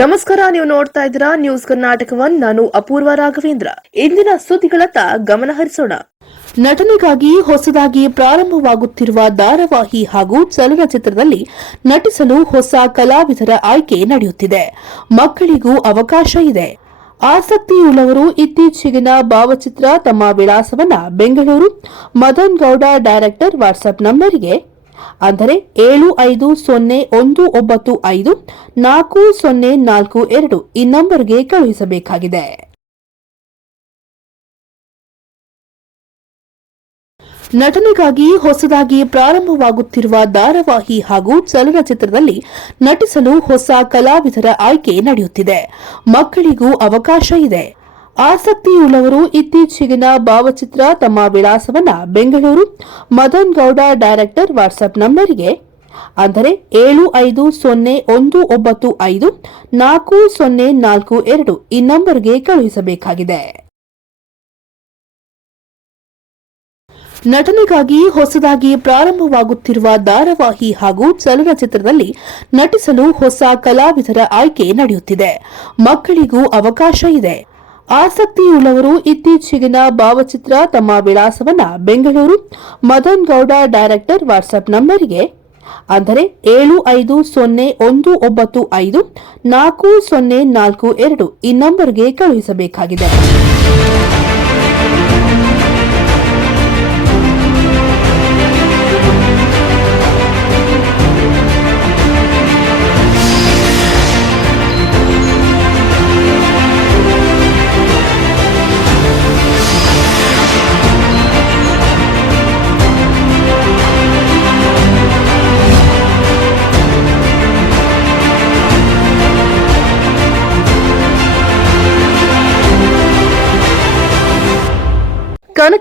ನಮಸ್ಕಾರ, ನೀವು ನೋಡ್ತಾ ಇದ್ದೀರಾ ನ್ಯೂಸ್ ಕರ್ನಾಟಕವನ್ನು ನಾನು ಅಪೂರ್ವ ರಾಘವೇಂದ್ರ. ಇಂದಿನ ಸುದ್ದಿಗಳತ್ತ ಗಮನ ಹರಿಸೋಣ. ನಟನೆಗಾಗಿ ಹೊಸದಾಗಿ ಪ್ರಾರಂಭವಾಗುತ್ತಿರುವ ಧಾರಾವಾಹಿ ಹಾಗೂ ಚಲನಚಿತ್ರದಲ್ಲಿ ನಟಿಸಲು ಹೊಸ ಕಲಾವಿದರ ಆಯ್ಕೆ ನಡೆಯುತ್ತಿದೆ. ಮಕ್ಕಳಿಗೂ ಅವಕಾಶ ಇದೆ. ಆಸಕ್ತಿಯುಳ್ಳವರು ಇತ್ತೀಚೆಗಿನ ಭಾವಚಿತ್ರ ತಮ್ಮ ವಿಳಾಸವನ್ನ ಬೆಂಗಳೂರು. ಮದನ್ ಗೌಡ ಡೈರೆಕ್ಟರ್ ವಾಟ್ಸ್ಆಪ್ ನಂಬರಿಗೆ ಅಂದರೆ ಏಳು ಐದು ಸೊನ್ನೆ ಒಂದು ಒಂಬತ್ತು ಐದು ನಾಲ್ಕು ಸೊನ್ನೆ ನಾಲ್ಕು ಎರಡು ಈ ನಂಬರ್ಗೆ ಕಳುಹಿಸಬೇಕಾಗಿದೆ. ನಟನೆಗಾಗಿ ಹೊಸದಾಗಿ ಪ್ರಾರಂಭವಾಗುತ್ತಿರುವ ಧಾರಾವಾಹಿ ಹಾಗೂ ಚಲನಚಿತ್ರದಲ್ಲಿ ನಟಿಸಲು ಹೊಸ ಕಲಾವಿದರ ಆಯ್ಕೆ ನಡೆಯುತ್ತಿದೆ. ಮಕ್ಕಳಿಗೂ ಅವಕಾಶ ಇದೆ. ಆಸಕ್ತಿಯುಳ್ಳವರು ಇತ್ತೀಚೆಗಿನ ಭಾವಚಿತ್ರ ತಮ್ಮ ವಿಳಾಸವನ್ನ ಬೆಂಗಳೂರು ಮದನ್ ಗೌಡ ಡೈರೆಕ್ಟರ್ ವಾಟ್ಸ್ಆಪ್ ನಂಬರಿಗೆ, ಅಂದರೆ ಏಳು ಐದು ಸೊನ್ನೆ ಒಂದು ಒಂಬತ್ತು ಐದು ನಾಲ್ಕು ಸೊನ್ನೆ ನಾಲ್ಕು ಎರಡು ಈ ನಂಬರ್ಗೆ ಕಳುಹಿಸಬೇಕಾಗಿದೆ. ನಟನೆಗಾಗಿ ಹೊಸದಾಗಿ ಪ್ರಾರಂಭವಾಗುತ್ತಿರುವ ಧಾರಾವಾಹಿ ಹಾಗೂ ಚಲನಚಿತ್ರದಲ್ಲಿ ನಟಿಸಲು ಹೊಸ ಕಲಾವಿದರ ಆಯ್ಕೆ ನಡೆಯುತ್ತಿದೆ. ಮಕ್ಕಳಿಗೂ ಅವಕಾಶ ಇದೆ. ಆಸಕ್ತಿಯುಳ್ಳವರು ಇತ್ತೀಚೆಗಿನ ಭಾವಚಿತ್ರ ತಮ್ಮ ವಿಳಾಸವನ್ನ ಬೆಂಗಳೂರು ಮದನ್ ಗೌಡ ಡೈರೆಕ್ಟರ್ ವಾಟ್ಸ್ಆಪ್ ನಂಬರ್ಗೆ, ಅಂದರೆ ಏಳು ಐದು ಸೊನ್ನೆ ಒಂದು ಒಂಬತ್ತು ಐದು ನಾಲ್ಕು ಸೊನ್ನೆ ನಾಲ್ಕು ಎರಡು ಈ ನಂಬರ್ಗೆ ಕಳುಹಿಸಬೇಕಾಗಿದೆ.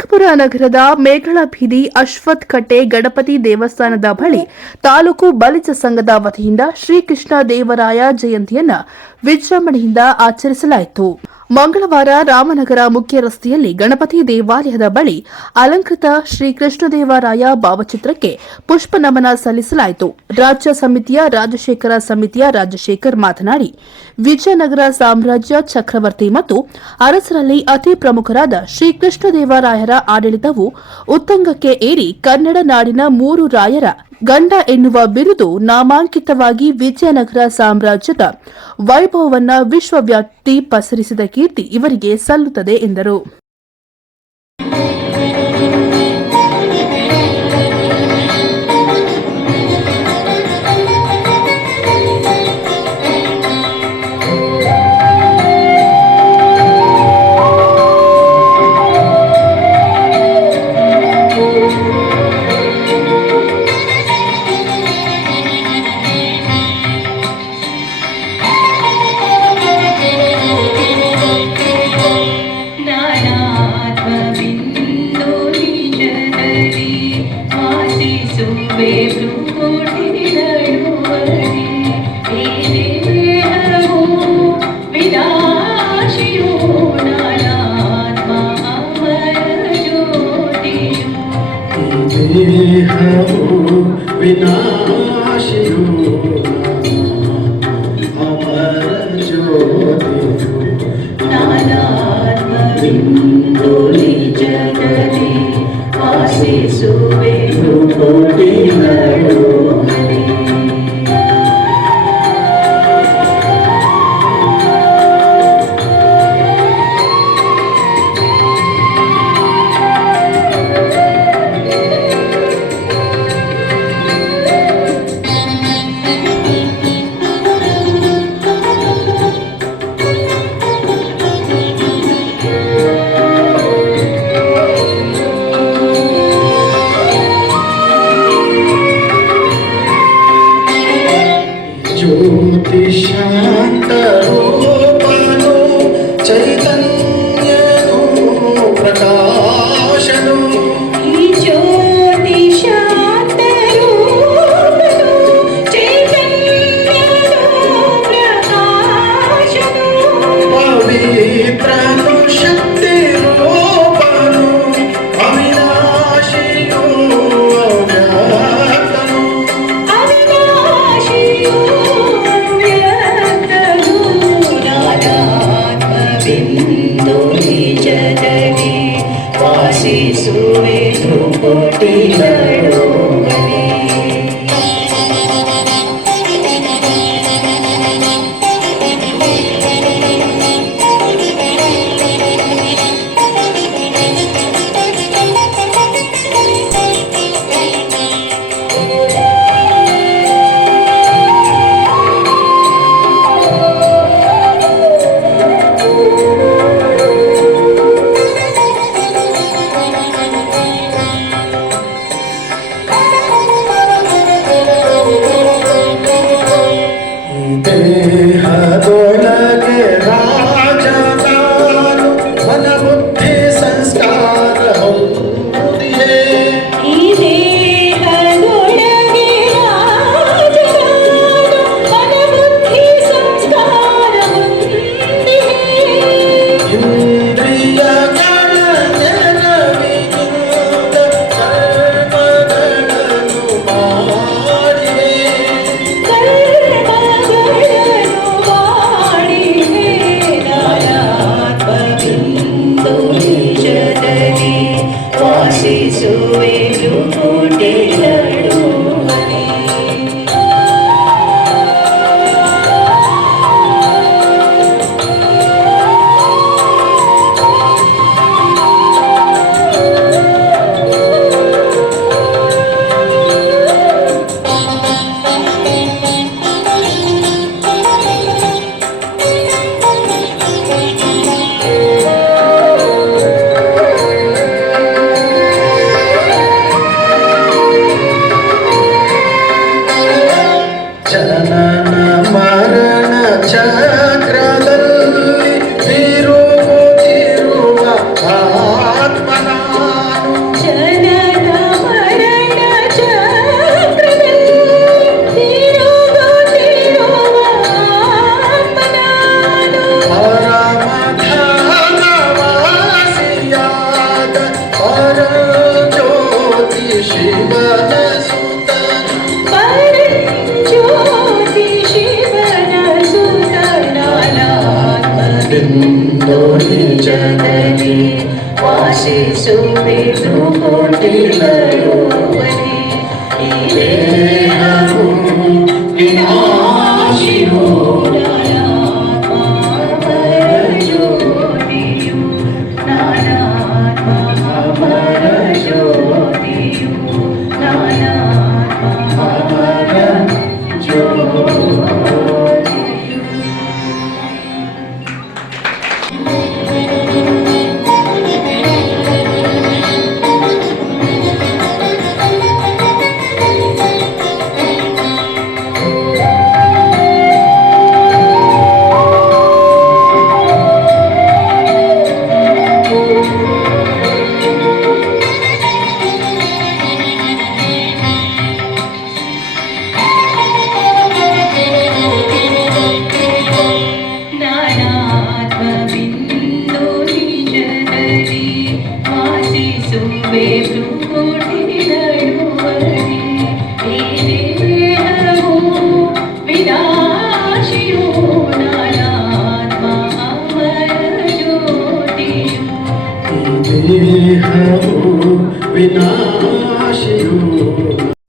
ಕನಕಪುರ ನಗರದ ಮೇಘಳ ಬೀದಿ ಅಶ್ವಥ್ ಕಟ್ಟೆ ಗಣಪತಿ ದೇವಸ್ಥಾನದ ಬಳಿ ತಾಲೂಕು ಬಲಿಜ ಸಂಘದ ವತಿಯಿಂದ ಶ್ರೀಕೃಷ್ಣ ದೇವರಾಯ ಜಯಂತಿಯನ್ನ ವಿಜೃಂಭಣೆಯಿಂದ ಆಚರಿಸಲಾಯಿತು. ಮಂಗಳವಾರ ರಾಮನಗರ ಮುಖ್ಯ ರಸ್ತೆಯಲ್ಲಿ ಗಣಪತಿ ದೇವಾಲಯದ ಬಳಿ ಅಲಂಕೃತ ಶ್ರೀಕೃಷ್ಣದೇವರಾಯ ಭಾವಚಿತ್ರಕ್ಕೆ ಪುಷ್ಪ ನಮನ ಸಲ್ಲಿಸಲಾಯಿತು. ರಾಜ್ಯ ಸಮಿತಿಯ ರಾಜಶೇಖರ ಸಮಿತಿಯ ರಾಜಶೇಖರ್ ಮಾತನಾಡಿ, ವಿಜಯನಗರ ಸಾಮ್ರಾಜ್ಯ ಚಕ್ರವರ್ತಿ ಮತ್ತು ಅರಸರಲ್ಲಿ ಅತಿ ಪ್ರಮುಖರಾದ ಶ್ರೀಕೃಷ್ಣದೇವರಾಯರ ಆಡಳಿತವು ಉತ್ತಂಗಕ್ಕೆ ಏರಿ ಕನ್ನಡ ನಾಡಿನ ಮೂರು ರಾಯರ ಗಂಡ ಎನ್ನುವ ಬಿರುದು ನಾಮಾಂಕಿತವಾಗಿ ವಿಜಯನಗರ ಸಾಮ್ರಾಜ್ಯದ ವೈಭವವನ್ನ ವಿಶ್ವವ್ಯಾಪ್ತಿ ಪಸರಿಸಿದ ಕೀರ್ತಿ ಇವರಿಗೆ ಸಲ್ಲುತ್ತದೆ ಎಂದರು. शांत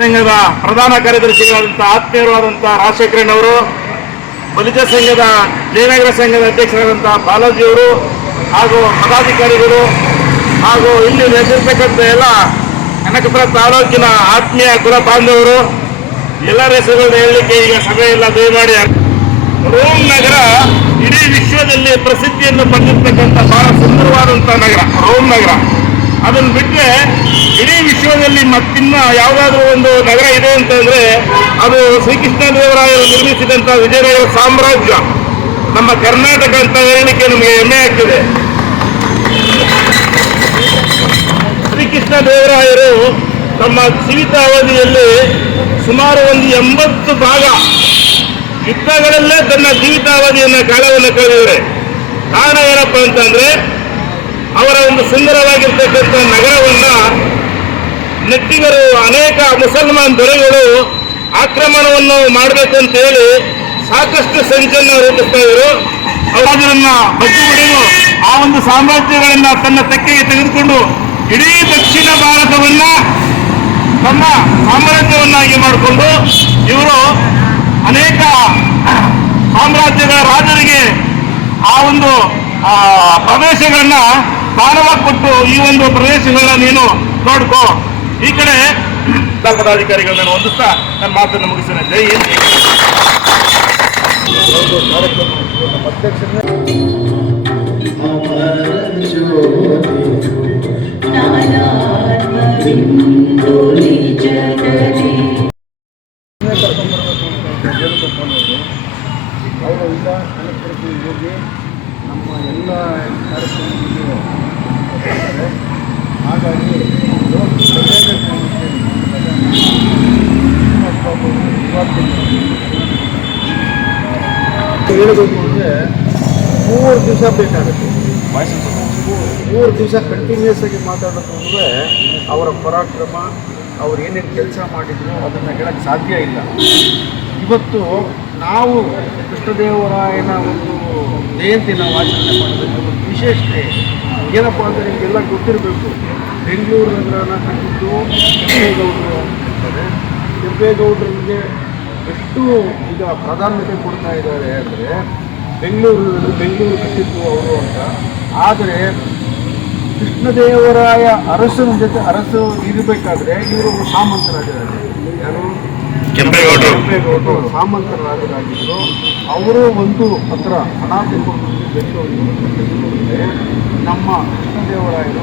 ಸಂಘದ ಪ್ರಧಾನ ಕಾರ್ಯದರ್ಶಿಗಳಾದಂಥ ರಾಜಶೇಖರಣ್ಣ ರಾಜಶೇಖರನ್ ಬಲಿತ ಸಂಘದ ಜಯನಗರ ಸಂಘದ ಅಧ್ಯಕ್ಷರಾದಂಥ ಬಾಲಾಜಿಯವರು ಹಾಗೂ ಪದಾಧಿಕಾರಿಗಳು ಹಾಗೂ ಇಲ್ಲಿ ನೆಲೆಸಿರ್ತಕ್ಕಂಥ ಎಲ್ಲ ಕನಕಪುರ ತಾಲೂಕಿನ ಆತ್ಮೀಯ ಕುಲ ಬಾಂಧವರು ಎಲ್ಲರ ಹೆಸರುಗಳನ್ನ ಹೇಳಲಿಕ್ಕೆ ಈಗ ಸಭೆ ಇಲ್ಲ, ದಯಮಾಡಿ. ರೋಮ್ ನಗರ ಇಡೀ ವಿಶ್ವದಲ್ಲಿ ಪ್ರಸಿದ್ಧಿಯನ್ನು ಪಡೆದಿರ್ತಕ್ಕಂಥ ಬಹಳ ಸುಂದರವಾದಂಥ ನಗರ, ರೋಮ್ ನಗರ. ಅದನ್ನು ಬಿಟ್ಟರೆ ಇಡೀ ವಿಶ್ವದಲ್ಲಿ ಮತ್ತಿನ್ನ ಯಾವುದಾದ್ರೂ ಒಂದು ನಗರ ಇದೆ ಅಂತಂದ್ರೆ ಅದು ಶ್ರೀಕೃಷ್ಣ ದೇವರಾಯರು ನಿರ್ಮಿಸಿದಂಥ ವಿಜಯನಗರ ಸಾಮ್ರಾಜ್ಯ. ನಮ್ಮ ಕರ್ನಾಟಕ ಅಂತ ಹೇಳಲಿಕ್ಕೆ ನಮಗೆ ಹೆಮ್ಮೆ ಆಗ್ತದೆ. ದೇವರಾಯರು ತಮ್ಮ ಜೀವಿತಾವಧಿಯಲ್ಲಿ ಸುಮಾರು ಒಂದು ಎಂಬತ್ತು ಭಾಗ ಯುದ್ಧಗಳಲ್ಲೇ ತನ್ನ ಜೀವಿತಾವಧಿಯನ್ನ ಕಾಲವನ್ನು ಕಳೆದಿದ್ದಾರೆ ಕಾರಣ ಏನಪ್ಪ ಅಂತಂದ್ರೆ, ಅವರ ಒಂದು ಸುಂದರವಾಗಿರ್ತಕ್ಕಂಥ ನಗರವನ್ನ ನೆಟ್ಟಿಗರು ಅನೇಕ ಮುಸಲ್ಮಾನ್ ದೊರೆಗಳು ಆಕ್ರಮಣವನ್ನು ಮಾಡಬೇಕು ಅಂತ ಹೇಳಿ ಸಾಕಷ್ಟು ಸಂಚನ್ನು ರೂಪಿಸ್ತಾ ಇದ್ರು. ಅವರನ್ನ ಬಗ್ಗು ಆ ಒಂದು ಸಾಮ್ರಾಜ್ಯಗಳನ್ನ ತನ್ನ ತೆಕ್ಕೆಗೆ ತೆಗೆದುಕೊಂಡು ಇಡೀ ದಕ್ಷಿಣ ಭಾರತವನ್ನ ತಮ್ಮ ಸಾಮ್ರಾಜ್ಯವನ್ನಾಗಿ ಮಾಡಿಕೊಂಡು ಇವರು ಅನೇಕ ಸಾಮ್ರಾಜ್ಯಗಳ ರಾಜರಿಗೆ ಆ ಒಂದು ಪ್ರದೇಶಗಳನ್ನ ದಾನವಾಗಿ ಕೊಟ್ಟು ಈ ಒಂದು ಪ್ರದೇಶಗಳನ್ನ ನೀನು ನೋಡ್ಕೋ. ಈ ಕಡೆ ಪದಾಧಿಕಾರಿಗಳನ್ನ ಹೊಂದಿಸ್ತಾ ನನ್ನ ಮಾತನ್ನು ಮುಗಿಸ್ತೇನೆ. ಜೈ ಹಿಂದ್. Lindo, lindo. ಅವರ ಪರಾಕ್ರಮ, ಅವ್ರು ಏನೇನು ಕೆಲಸ ಮಾಡಿದ್ರು ಅದನ್ನು ಹೇಳಕ್ಕೆ ಸಾಧ್ಯ ಇಲ್ಲ. ಇವತ್ತು ನಾವು ಕೃಷ್ಣದೇವರಾಯನ ಒಂದು ಜಯಂತಿ ನಾವು ಆಚರಣೆ ಮಾಡಬೇಕು ಒಂದು ವಿಶೇಷತೆ ಏನಪ್ಪ ಅಂದರೆ ನಿಮಗೆಲ್ಲ ಗೊತ್ತಿರಬೇಕು ಬೆಂಗಳೂರು ನಗರನ ಕಟ್ಟಿದ್ದು ಕೆಂಪೇಗೌಡರು ಅಂತಾರೆ ಕೆಂಪೇಗೌಡರಿಗೆ ಎಷ್ಟು ಈಗ ಪ್ರಾಧಾನ್ಯತೆ ಕೊಡ್ತಾ ಇದ್ದಾರೆ ಅಂದರೆ ಬೆಂಗಳೂರು ಬೆಂಗಳೂರು ಕಟ್ಟಿದ್ದು ಅವರು ಅಂತ. ಆದರೆ ಕೃಷ್ಣದೇವರಾಯ ಅರಸನ ಜೊತೆ ಅರಸು ಇರಬೇಕಾದ್ರೆ ಇವರು ಸಾಮಂತರಾಜರಾಗಿದ್ದಾರೆ ಯಾರು? ಕೆಂಪೇಗೌಡರು. ಕೆಂಪೇಗೌಡರು ಸಾಮಂತರಾಜರಾಗಿದ್ದರು ಅವರು ಒಂದು ಹತ್ರ ಹಣ ತೆಗೆದುಕೊಂಡು ನಮ್ಮ ಕೃಷ್ಣದೇವರಾಯರು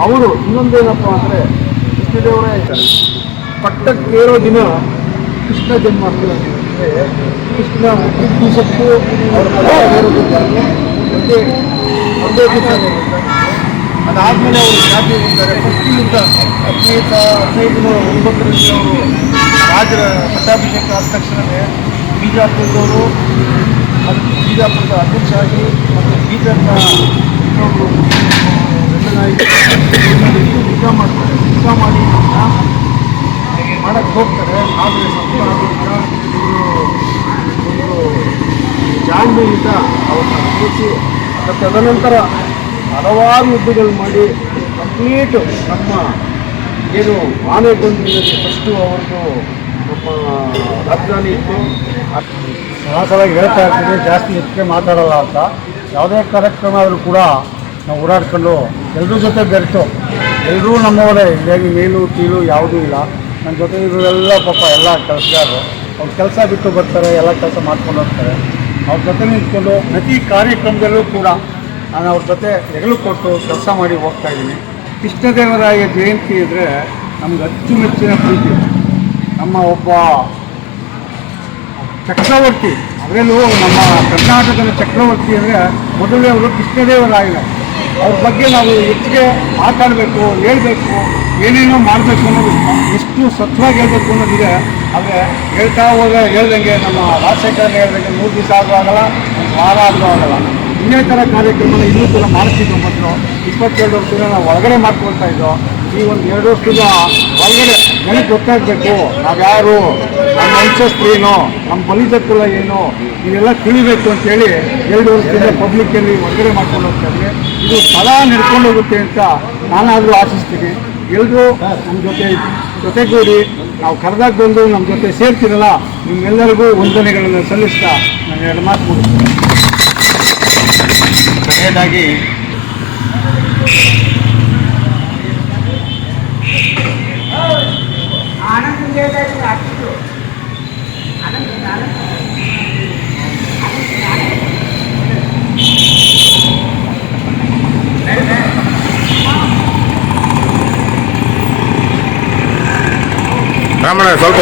ಅವರು ಇನ್ನೊಂದೇನಪ್ಪ ಅಂದರೆ ಕೃಷ್ಣದೇವರಾಯ ಪಟ್ಟಕ್ಕೇರೋ ದಿನ ಕೃಷ್ಣ ಜನ್ಮಾಷ್ಟಮಿ ಹುಟ್ಟಿದ ದಿವಸಕ್ಕೂ ಒಂದೇ ಒಂದೇ ದಿವಸ ಅದಾದಮೇಲೆ ಅವರು ಜಾತಿ ಹೋಗ್ತಾರೆ ಫಸ್ಟಿನಿಂದ ಹದಿನೈದು ಹದಿನೈದು ನೂರ ಒಂಬತ್ತರಲ್ಲಿ ಅವರು ರಾಜರ ಪಟ್ಟಾಭಿಷೇಕ ಆದ ತಕ್ಷಣವೇ ಬಿಜಾಪುರದವರು ಬಿಜಾಪುರದ ಅಧ್ಯಕ್ಷ ಆಗಿ ಮತ್ತು ಬೀದರ್ನ ಇನ್ನೊಬ್ರು ಯುದ್ಧ ಮಾಡ್ತಾರೆ ಯುದ್ಧ ಮಾಡಿ ಮಾಡಕ್ಕೆ ಹೋಗ್ತಾರೆ, ಆದರೆ ಇವರು ಒಂದು ಜಾಣ್ಮೆಯಿಂದ ಅವ್ರನ್ನ ಕೂಡಿಸಿ ಮತ್ತು ತದನಂತರ ಹಲವಾರು ಯುದ್ಧಗಳು ಮಾಡಿ ಕಂಪ್ಲೀಟ್ ನಮ್ಮ ಏನು ಆನೆಗೊಂದಿನಲ್ಲಿ ಫಸ್ಟು ಅವ್ರದ್ದು ನಮ್ಮ ರಾಜಧಾನಿ ಇತ್ತು. ಸರಾಸರಾಗಿ ಹೇಳ್ತಾ ಇರ್ತೀವಿ, ಜಾಸ್ತಿ ಹೆಚ್ಚಿಗೆ ಮಾತಾಡಲ್ಲ ಅಂತ. ಯಾವುದೇ ಕಾರ್ಯಕ್ರಮ ಆದರೂ ಕೂಡ ನಾವು ಓಡಾಡ್ಕೊಂಡು ಎಲ್ಲರ ಜೊತೆ ಬೆರೆತು ಎಲ್ಲರೂ ನಮ್ಮವರೇ ಇದಾಗಿ ಮೇಲು ಕೀಳು, ಯಾವುದೂ ಇಲ್ಲ. ನನ್ನ ಜೊತೆ ಇವರೆಲ್ಲ ಪಾಪ ಎಲ್ಲ ಕೆಲಸಗಾರರು. ಅವ್ರು ಕೆಲಸ ಬಿಟ್ಟು ಬರ್ತಾರೆ, ಎಲ್ಲ ಕೆಲಸ ಮಾಡ್ಕೊಂಡು ಹೋಗ್ತಾರೆ. ಅವ್ರ ಜೊತೆ ನಿಂತ್ಕೊಂಡು ಪ್ರತಿ ಕಾರ್ಯಕ್ರಮದಲ್ಲೂ ಕೂಡ ನಾನು ಅವ್ರ ಜೊತೆ ಹೆಗಲು ಕೊಟ್ಟು ಕೆಲಸ ಮಾಡಿ ಹೋಗ್ತಾ ಇದ್ದೀನಿ. ಕೃಷ್ಣದೇವರಾಯ ಜಯಂತಿ ಇದ್ದರೆ ನಮ್ಗೆ ಅಚ್ಚುಮೆಚ್ಚಿನ ಪ್ರೀತಿ. ನಮ್ಮ ಒಬ್ಬ ಚಕ್ರವರ್ತಿ, ಅದರಲ್ಲೂ ನಮ್ಮ ಕರ್ನಾಟಕದ ಚಕ್ರವರ್ತಿ ಅಂದರೆ ಮೊದಲೇ ಅವರು ಕೃಷ್ಣದೇವರಾಯರು ಅವ್ರ ಬಗ್ಗೆ ನಾವು ಹೆಚ್ಚಿಗೆ ಮಾತಾಡಬೇಕು, ಹೇಳಬೇಕು, ಏನೇನೋ ಮಾಡಬೇಕು ಅನ್ನೋದು ಎಷ್ಟು ಸ್ವಚ್ಛವಾಗಿ ಹೇಳಬೇಕು ಅನ್ನೋದಿದೆ ಆದರೆ ಹೇಳ್ತಾ ಹೋದ್ರೆ ಹೇಳ್ದಂಗೆ ನಮ್ಮ ರಾಜಶೇಖರ್ ಹೇಳ್ದಂಗೆ ಮೂರು ದಿವಸ ಆದರೂ ಆಗಲ್ಲ, ಒಂದು ವಾರ ಆದರೂ ಆಗಲ್ಲ. ಇನ್ನೇ ಥರ ಕಾರ್ಯಕ್ರಮನ ಇನ್ನೂ ಕೂಡ ಮಾಡಿಸಿದ್ದು ಮೊದಲು. ಇಪ್ಪತ್ತೆರಡು ವರ್ಷದಿಂದ ನಾವು ಒಳಗಡೆ ಮಾಡ್ಕೊಳ್ತಾ ಇದ್ದೋ, ಈ ಒಂದು ಎರಡು ವರ್ಷದ ಒಳಗಡೆ ನನಗೆ ಗೊತ್ತಾಗಬೇಕು ನಾವ್ಯಾರು ನಮ್ಮ ಅನ್ಸಸ್ತ್ರೇನು ನಮ್ಮ ಬಲಿದಕ್ಕಲ್ಲ ಏನು, ಇದೆಲ್ಲ ತಿಳಿಬೇಕು ಅಂತೇಳಿ ಎರಡು ವರ್ಷದಿಂದ ಪಬ್ಲಿಕ್ಕಲ್ಲಿ ಒಳಗಡೆ ಮಾಡ್ಕೊಂಡು ಹೋಗ್ತಾ ಇದ್ವಿ. ಇದು ಸದಾ ನಡ್ಕೊಂಡು ಹೋಗುತ್ತೆ ಅಂತ ನಾನಾದರೂ ಆಶಿಸ್ತೀನಿ. ಎಲ್ಲರೂ ನಮ್ಮ ಜೊತೆ ಜೊತೆಗೂಡಿ ನಾವು ಕರೆದಾಗ ಬಂದು ನಮ್ಮ ಜೊತೆ ಸೇರ್ತಿರಲ್ಲ, ನಿಮ್ಮೆಲ್ಲರಿಗೂ ವಂದನೆಗಳನ್ನು ಸಲ್ಲಿಸ್ತಾ ನಾನು ಎರಡು ಮಾತು ಮುಗಿಸ್ತೀನಿ. ಕೊನೆಯದಾಗಿ ಸ್ವಲ್ಪ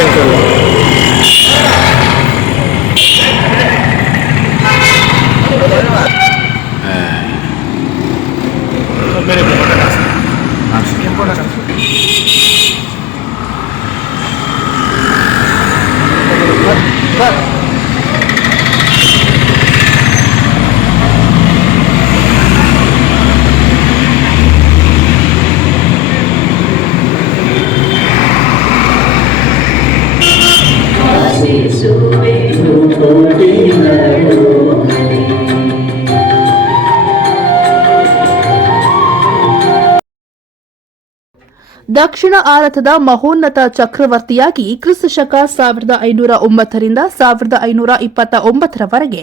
ದಕ್ಷಿಣ ಆರತದ ಮಹೋನ್ನತ ಚಕ್ರವರ್ತಿಯಾಗಿ ಕ್ರಿಸ್ತ ಶಕ ಸಾವಿರದ ಐನೂರ ಒಂಬತ್ತರಿಂದ ಸಾವಿರದ ಐನೂರ ಇಪ್ಪತ್ತ ಒಂಬತ್ತರವರೆಗೆ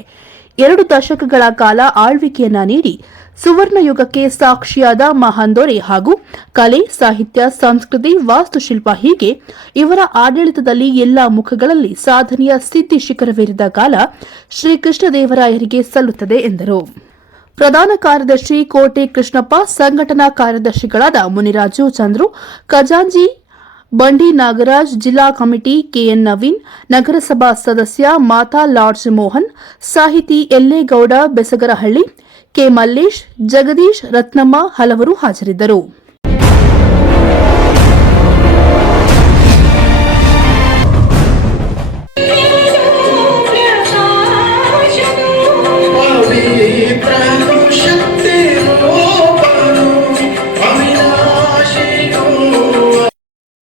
ಎರಡು ದಶಕಗಳ ಕಾಲ ಆಳ್ವಿಕೆಯನ್ನ ನೀಡಿ ಸುವರ್ಣಯುಗಕ್ಕೆ ಸಾಕ್ಷಿಯಾದ ಮಹಾನ್ ದೊರೆ ಹಾಗೂ ಕಲೆ, ಸಾಹಿತ್ಯ, ಸಂಸ್ಕೃತಿ, ವಾಸ್ತುಶಿಲ್ಪ ಹೀಗೆ ಇವರ ಆಡಳಿತದಲ್ಲಿ ಎಲ್ಲಾ ಮುಖಗಳಲ್ಲಿ ಸಾಧನೆಯ ಸ್ಥಿತಿ ಶಿಖರವೇರಿದ ಕಾಲ ಶ್ರೀಕೃಷ್ಣದೇವರಾಯರಿಗೆ ಸಲ್ಲುತ್ತದೆ ಎಂದರು. ಪ್ರಧಾನ ಕಾರ್ಯದರ್ಶಿ ಕೋಟೆ ಕೃಷ್ಣಪ್ಪ, ಸಂಘಟನಾ ಕಾರ್ಯದರ್ಶಿಗಳಾದ ಮುನಿರಾಜು ಚಂದ್ರು, ಖಜಾಂಜಿ ಬಂಡಿ ನಾಗರಾಜ್, ಜಿಲ್ಲಾ ಕಮಿಟಿ ಕೆಎನ್ ನವೀನ್, ನಗರಸಭಾ ಸದಸ್ಯ ಮಾತಾ ಲಾಡ್ಜ್ ಮೋಹನ್, ಸಾಹಿತಿ ಎಲ್ಲೇಗೌಡ ಬೆಸಗರಹಳ್ಳಿ, ಕೆ ಮಲ್ಲೇಶ್, ಜಗದೀಶ್ ರತ್ನಮ್ಮ ಹಲವರು ಹಾಜರಿದ್ದರು.